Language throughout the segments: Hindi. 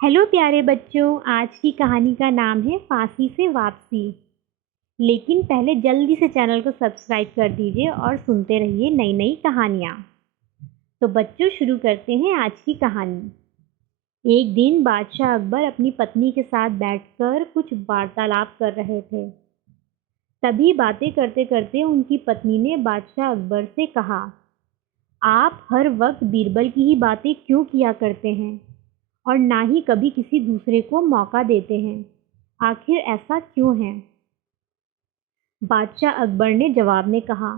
हेलो प्यारे बच्चों। आज की कहानी का नाम है फांसी से वापसी। लेकिन पहले जल्दी से चैनल को सब्सक्राइब कर दीजिए और सुनते रहिए नई नई कहानियाँ। तो बच्चों, शुरू करते हैं आज की कहानी। एक दिन बादशाह अकबर अपनी पत्नी के साथ बैठकर कुछ वार्तालाप कर रहे थे। तभी बातें करते करते उनकी पत्नी ने बादशाह अकबर से कहा, आप हर वक्त बीरबल की ही बातें क्यों किया करते हैं और ना ही कभी किसी दूसरे को मौका देते हैं? आखिर ऐसा क्यों है? बादशाह अकबर ने जवाब में कहा,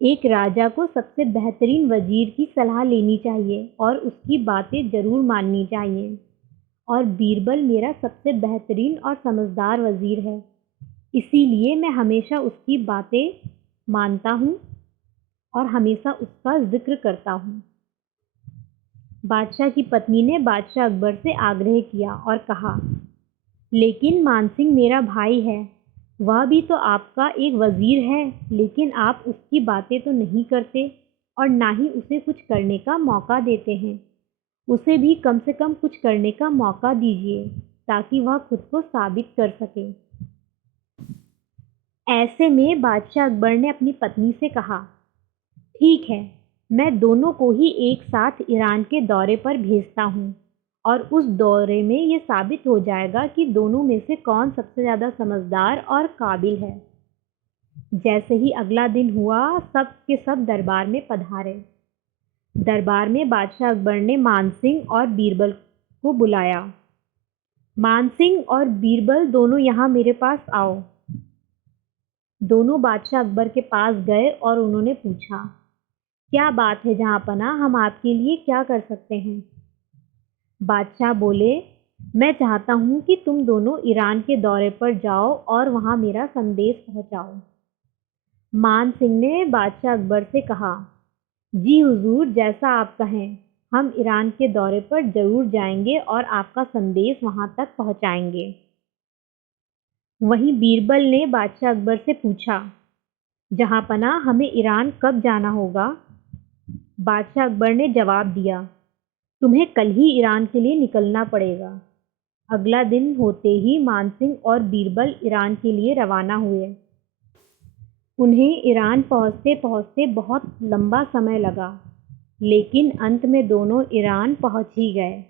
एक राजा को सबसे बेहतरीन वजीर की सलाह लेनी चाहिए और उसकी बातें जरूर माननी चाहिए। और बीरबल मेरा सबसे बेहतरीन और समझदार वजीर है, इसीलिए मैं हमेशा उसकी बातें मानता हूँ और हमेशा उसका जिक्र करता हूँ। बादशाह की पत्नी ने बादशाह अकबर से आग्रह किया और कहा, लेकिन मानसिंह मेरा भाई है, वह भी तो आपका एक वजीर है, लेकिन आप उसकी बातें तो नहीं करते और ना ही उसे कुछ करने का मौका देते हैं। उसे भी कम से कम कुछ करने का मौका दीजिए ताकि वह खुद को साबित कर सके। ऐसे में बादशाह अकबर ने अपनी पत्नी से कहा, ठीक है, मैं दोनों को ही एक साथ ईरान के दौरे पर भेजता हूँ और उस दौरे में ये साबित हो जाएगा कि दोनों में से कौन सबसे ज़्यादा समझदार और काबिल है। जैसे ही अगला दिन हुआ, सब के सब दरबार में पधारे। दरबार में बादशाह अकबर ने मानसिंह और बीरबल को बुलाया। मानसिंह और बीरबल दोनों यहाँ मेरे पास आओ। दोनों बादशाह अकबर के पास गए और उन्होंने पूछा, क्या बात है जहाँपनाह, हम आपके लिए क्या कर सकते हैं? बादशाह बोले, मैं चाहता हूँ कि तुम दोनों ईरान के दौरे पर जाओ और वहाँ मेरा संदेश पहुँचाओ। मान सिंह ने बादशाह अकबर से कहा, जी हुजूर, जैसा आप कहें, हम ईरान के दौरे पर जरूर जाएंगे और आपका संदेश वहाँ तक पहुँचाएंगे। वहीं बीरबल ने बादशाह अकबर से पूछा, जहाँपनाह, हमें ईरान कब जाना होगा? बादशाह अकबर ने जवाब दिया, तुम्हें कल ही ईरान के लिए निकलना पड़ेगा। अगला दिन होते ही मानसिंह और बीरबल ईरान के लिए रवाना हुए। उन्हें ईरान पहुंचते पहुंचते बहुत लंबा समय लगा, लेकिन अंत में दोनों ईरान पहुंच ही गए।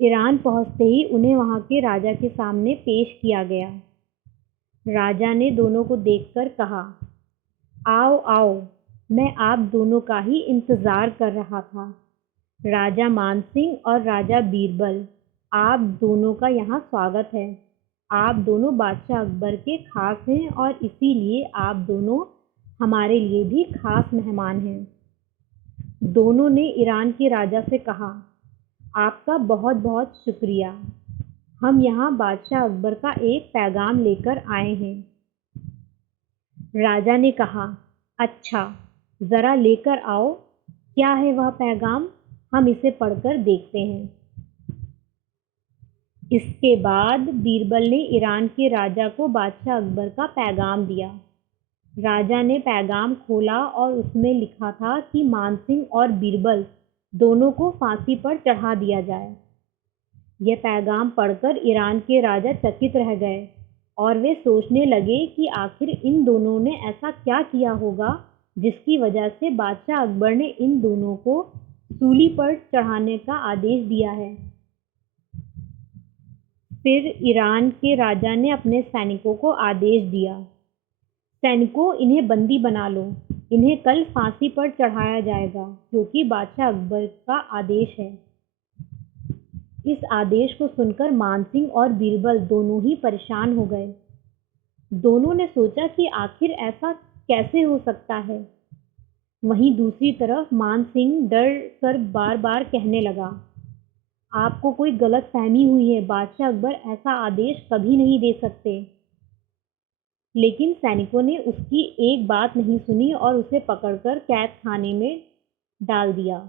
ईरान पहुंचते ही उन्हें वहां के राजा के सामने पेश किया गया। राजा ने दोनों को देखकर कहा, आओ आओ, मैं आप दोनों का ही इंतज़ार कर रहा था। राजा मानसिंह और राजा बीरबल, आप दोनों का यहाँ स्वागत है। आप दोनों बादशाह अकबर के खास हैं और इसीलिए आप दोनों हमारे लिए भी खास मेहमान हैं। दोनों ने ईरान के राजा से कहा, आपका बहुत बहुत शुक्रिया। हम यहाँ बादशाह अकबर का एक पैगाम लेकर आए हैं। राजा ने कहा, अच्छा, ज़रा लेकर आओ, क्या है वह पैगाम? हम इसे पढ़कर देखते हैं। इसके बाद बीरबल ने ईरान के राजा को बादशाह अकबर का पैगाम दिया। राजा ने पैगाम खोला और उसमें लिखा था कि मानसिंह और बीरबल दोनों को फांसी पर चढ़ा दिया जाए। यह पैगाम पढ़कर ईरान के राजा चकित रह गए और वे सोचने लगे कि आखिर इन दोनों ने ऐसा क्या किया होगा जिसकी वजह से बादशाह अकबर ने इन दोनों को सूली पर चढ़ाने का आदेश दिया है। फिर ईरान के राजा ने अपने सैनिकों को आदेश दिया, सैनिकों, इन्हें बंदी बना लो, इन्हें कल फांसी पर चढ़ाया जाएगा, क्योंकि बादशाह अकबर का आदेश है। इस आदेश को सुनकर मानसिंह और बीरबल दोनों ही परेशान हो गए। दोनों ने सोचा कि आखिर ऐसा कैसे हो सकता है। वहीं दूसरी तरफ मानसिंह डर कर बार बार कहने लगा, आपको कोई गलतफहमी हुई है, बादशाह अकबर ऐसा आदेश कभी नहीं दे सकते। लेकिन सैनिकों ने उसकी एक बात नहीं सुनी और उसे पकड़कर कैद खाने में डाल दिया।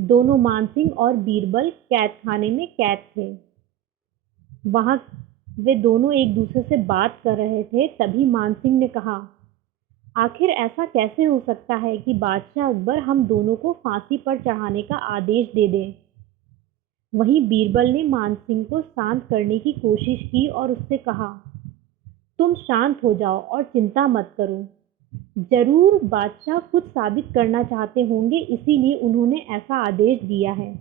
दोनों मानसिंह और बीरबल कैद खाने में कैद थे। वहां वे दोनों एक दूसरे से बात कर रहे थे। तभी मानसिंह ने कहा, आखिर ऐसा कैसे हो सकता है कि बादशाह अकबर हम दोनों को फांसी पर चढ़ाने का आदेश दे दें? वहीं बीरबल ने मान सिंह को शांत करने की कोशिश की और उससे कहा, तुम शांत हो जाओ और चिंता मत करो। जरूर बादशाह कुछ साबित करना चाहते होंगे, इसीलिए उन्होंने ऐसा आदेश दिया है।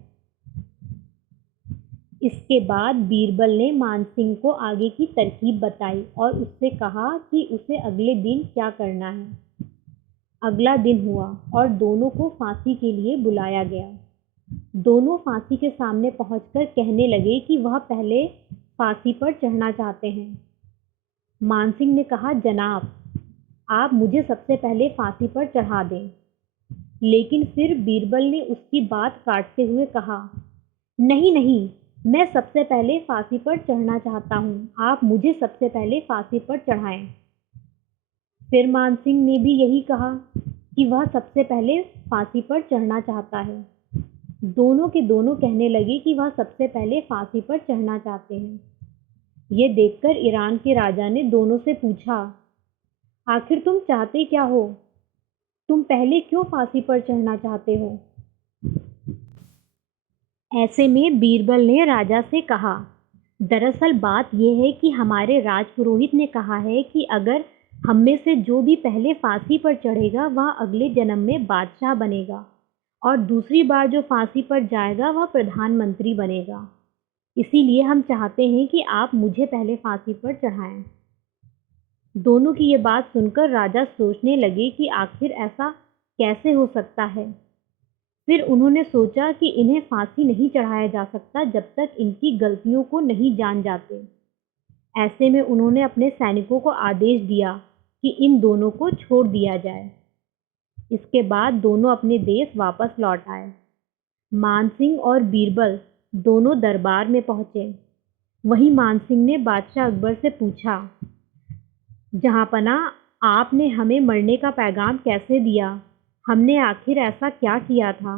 इसके बाद बीरबल ने मान सिंह को आगे की तरकीब बताई और उससे कहा कि उसे अगले दिन क्या करना है। अगला दिन हुआ और दोनों को फांसी के लिए बुलाया गया। दोनों फांसी के सामने पहुंचकर कहने लगे कि वह पहले फांसी पर चढ़ना चाहते हैं। मान सिंह ने कहा, जनाब, आप मुझे सबसे पहले फांसी पर चढ़ा दें। लेकिन फिर बीरबल ने उसकी बात काटते हुए कहा, नहीं नहीं, मैं सबसे पहले फांसी पर चढ़ना चाहता हूँ, आप मुझे सबसे पहले फांसी पर चढ़ाएं। फिर मान सिंह ने भी यही कहा कि वह सबसे पहले फांसी पर चढ़ना चाहता है। दोनों के दोनों कहने लगे कि वह सबसे पहले फांसी पर चढ़ना चाहते हैं। ये देखकर ईरान के राजा ने दोनों से पूछा, आखिर तुम चाहते क्या हो? तुम पहले क्यों फांसी पर चढ़ना चाहते हो? ऐसे में बीरबल ने राजा से कहा, दरअसल बात यह है कि हमारे राजपुरोहित ने कहा है कि अगर हम में से जो भी पहले फांसी पर चढ़ेगा वह अगले जन्म में बादशाह बनेगा और दूसरी बार जो फांसी पर जाएगा वह प्रधानमंत्री बनेगा। इसीलिए हम चाहते हैं कि आप मुझे पहले फांसी पर चढ़ाएं। दोनों की ये बात सुनकर राजा सोचने लगे कि आखिर ऐसा कैसे हो सकता है। फिर उन्होंने सोचा कि इन्हें फांसी नहीं चढ़ाया जा सकता जब तक इनकी गलतियों को नहीं जान जाते। ऐसे में उन्होंने अपने सैनिकों को आदेश दिया कि इन दोनों को छोड़ दिया जाए। इसके बाद दोनों अपने देश वापस लौट आए। मान सिंह और बीरबल दोनों दरबार में पहुंचे। वहीं मान सिंह ने बादशाह अकबर से पूछा, जहांपना, आपने हमें मरने का पैगाम कैसे दिया? हमने आखिर ऐसा क्या किया था?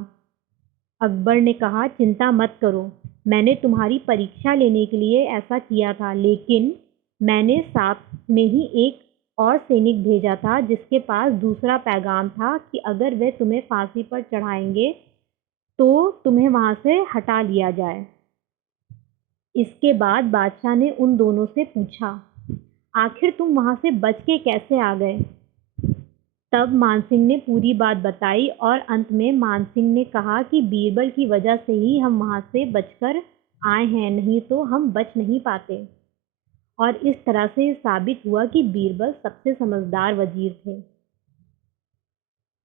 अकबर ने कहा, चिंता मत करो, मैंने तुम्हारी परीक्षा लेने के लिए ऐसा किया था, लेकिन मैंने साथ में ही एक और सैनिक भेजा था जिसके पास दूसरा पैगाम था कि अगर वे तुम्हें फांसी पर चढ़ाएंगे तो तुम्हें वहां से हटा लिया जाए। इसके बाद बादशाह ने उन दोनों से पूछा, आखिर तुम वहां से बच के कैसे आ गए? तब मान सिंह ने पूरी बात बताई और अंत में मान सिंह ने कहा कि बीरबल की वजह से ही हम वहां से बचकर आए हैं, नहीं तो हम बच नहीं पाते। और इस तरह से साबित हुआ कि बीरबल सबसे समझदार वजीर थे।